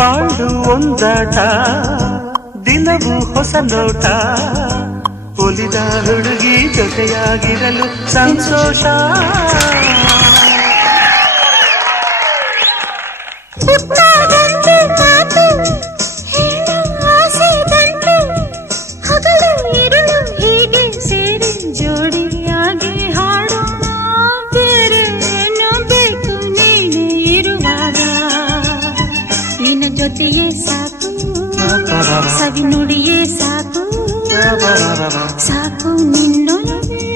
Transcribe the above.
ಬಾಳು ಒಂದಾಟ ದಿನವೂ ಹೊಸ ನೋಟ ಒಲಿದ ಹುಡುಗಿ ಜೊತೆಯಾಗಿರಲು ಸಂತೋಷ ಜೋಡಿಯಾಗಿ ಹಾಡೋಣ ಬೇರೇನು ಬೇಕು ನೀನೇ ಇರುವಾಗ ನಿನ್ನ ಜೊತೆಯೇ ಸಾಕು ಸವಿ ನುಡಿಯೇ ಸಾಕು ಸಾಕು ನಿನ್ನೊಲವೇ